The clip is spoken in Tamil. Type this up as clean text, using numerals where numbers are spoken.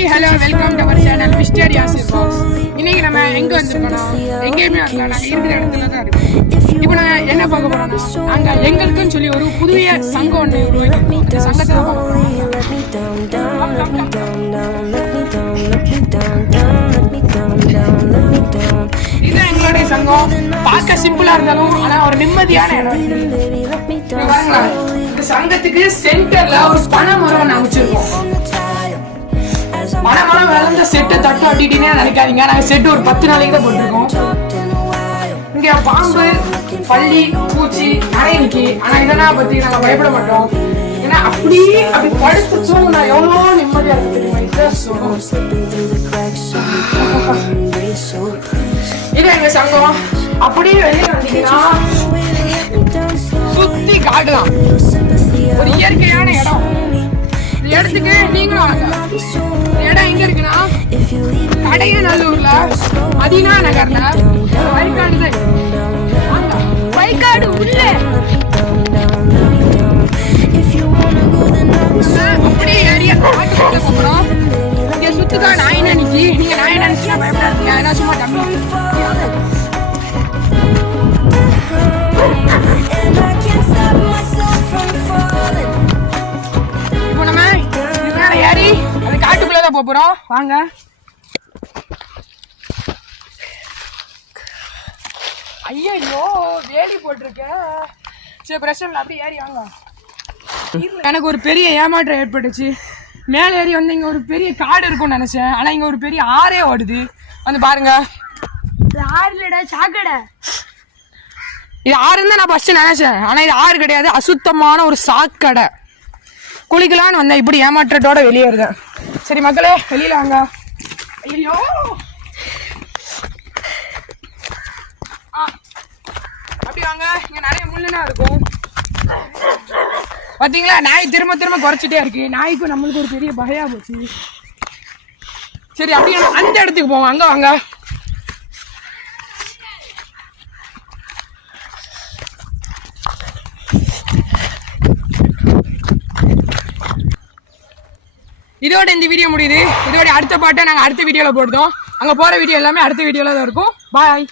Hi hello welcome to our channel mister Yasir பாக்ஸ். இன்னைக்கு நம்ம எங்க வந்திருக்கோம்? எங்கேயுமே வரல, நாங்க இருக்கிற இடத்துல தான் இருக்கோம். இப்போ நான் என்ன பார்க்க போறோம்னா, அங்க எங்களுக்குன்னு சொல்லி ஒரு புதிய சங்கம் ஒன்று உருவாக்கி சங்கத்தை தான் பார்க்க போறோம். இதுதான் எங்களுடைய சங்கம். பார்க்க சிம்பிளா இருந்தாலும் ஆனா ஒரு நிம்மதியான இடம். இந்த சங்கத்துக்கு சென்டர்ல ஒரு பனை மரம் நான் வச்சிருக்கோம். மனம் வளர்ந்த செட்டு தட்டு அட்டிட்டே நினைக்காதீங்க. நாங்க செட்டு ஒரு 10 நாளைக்கு தான் போட்டிருக்கோம். இங்க பாம்பு, பள்ளி, பூச்சி நிறைய இருக்கு. ஆனா இதெல்லாம் பத்தி நாங்க பயப்பட மாட்டோம். ஏன்னா அப்படி படுத்து நான் எவ்வளவு நிம்மதியா இருக்கு. இது எங்க சங்கம். அப்படியே வெளியே வந்தீங்கன்னா சுத்தி காட்டுதான். ஒரு இயற்கையான இடம். இந்த இடத்துக்கு நீங்களும் வாங்க. இடம் எங்க இருக்குன்னா கடையநல்லூர்ல மதீனா நகர்ல வயக்காடு உள்ள அப்படியே ஏரியா காட்டுக்குள்ள போறோம். இங்க சுத்துதான் நாய் நினைச்சு நீங்க நாய் நினைச்சுன்னா பயப்படாதீங்க. ஏன்னா சும்மா கம்மி. இப்போ நம்ம ஏறி அது காட்டுக்குள்ளதான் போறோம். வாங்க. ஐயோ வேலி போட்டிருக்க. சரி பிரச்சனை அப்படி ஏறி வாங்க. எனக்கு ஒரு பெரிய ஏமாற்றம் ஏற்பட்டுச்சு. மேலே ஏறி வந்து இங்க ஒரு பெரிய காடு இருக்கும்னு நினைச்சேன். ஆனா இங்க ஒரு பெரிய ஆறே ஓடுது. வந்து பாருங்க. சாக்கடை இது ஆறுன்னு நான் ஃபர்ஸ்ட் நினைச்சேன். ஆனா இது ஆறு கிடையாது, அசுத்தமான ஒரு சாக்கடை. குளிக்கலான்னு வந்தேன். இப்படி ஏமாற்றத்தோட வெளியேறுதேன். சரி மக்களே வெளியில வாங்க. ஐயோ அப்படி வாங்க. இங்க நிறைய முள்ளுனா இருக்கும் பாத்தீங்களா. நாய் திரும்ப திரும்ப குறைச்சிட்டே இருக்கு. நாய்க்கும் நம்மளுக்கு ஒரு பெரிய பகையா போச்சு. சரி அப்படி அந்த இடத்துக்கு போவோம். அங்க வாங்க. இதோட இந்த வீடியோ முடியுது. இதோட அடுத்த பாட்டை நாங்கள் அடுத்த வீடியோவில் போடுறோம். அங்கே போகிற வீடியோ எல்லாமே அடுத்த வீடியோவில் தான் இருக்கும். பாய்.